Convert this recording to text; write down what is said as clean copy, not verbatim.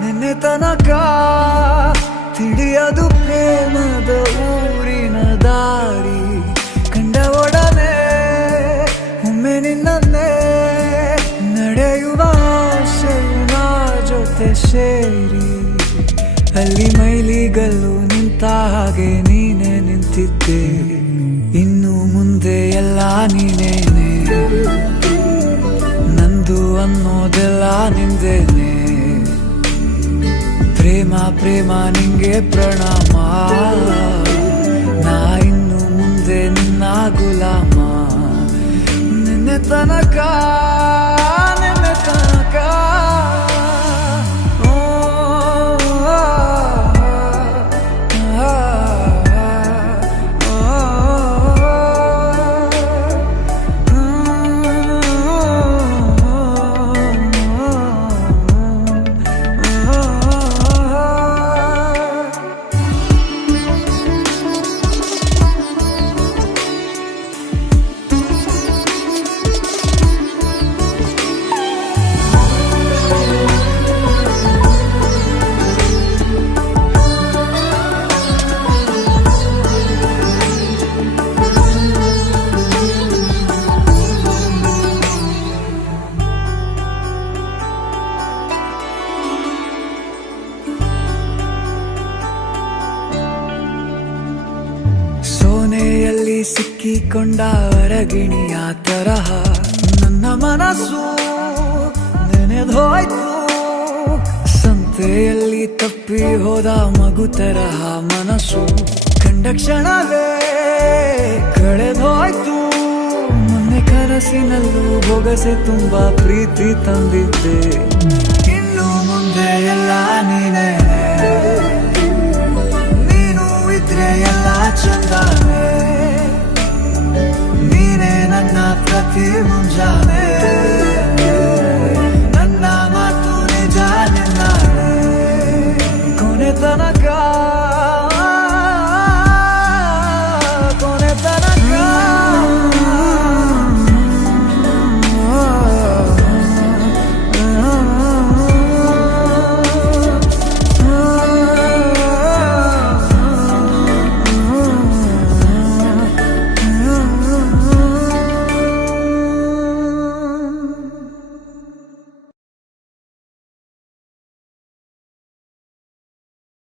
ನಿನ್ನೆ ತನಕ ತಿಳಿಯದು ಪ್ರೇಮದ ಊರಿನ ದಾರಿ. ಕಂಡ ಒಡನೆ ಒಮ್ಮೆ ನಿನ್ನೇ ನಡೆಯುವ ಆಸೆಯ ಜೊತೆ ಸೇರಿ, ಅಲ್ಲಿ ಮೈಲಿಗಲ್ಲು ನಿಂತ ಹಾಗೆ ನೀನೆ ನಿಂತಿದ್ದೆ. ಇನ್ನು ಮುಂದೆ ಎಲ್ಲ ನೀನೇನೆ, ನಂದು ಅನ್ನೋದೆಲ್ಲ ನಿಂದೇನೆ. ಪ್ರೇಮ ಪ್ರೇಮ ನಿಂಗೆ ಪ್ರಣಾಮ, ನಾ ಇನ್ನು ಮುಂದೆ ನಿನ್ನ ಗುಲಾಮ. ನಿನ್ನೆ ತನಕ ಸೋನೆಯಲ್ಲಿ ಸಿಕ್ಕಿಕೊಂಡ ಅರಗಿಣಿಯ ತರಹ ನನ್ನ ಮನಸ್ಸು ನೆನೆದೋಯ್ತು. ಸಂತೆಯಲ್ಲಿ ತಪ್ಪಿ ಹೋದ ಮಗು ತರಹ ಮನಸ್ಸು ಕಂಡ ಕ್ಷಣವೇ ಕಳೆದೋಯ್ತು. ಮೊನ್ನೆ ಕನಸಿನಲ್ಲೂ ಬೊಗಸೆ ತುಂಬಾ ಪ್ರೀತಿ ತಂದಿದ್ದೆ. ಇನ್ನು ಮುಂದೆ ಎಲ್ಲ ನೀನೇ, ನೀನು ಇದ್ರೆ ಎಲ್ಲ ಚಂದಾನೆ. ನೀನೇ ನನ್ನ ಪ್ರತಿ ಮುಂಜಾನೆ.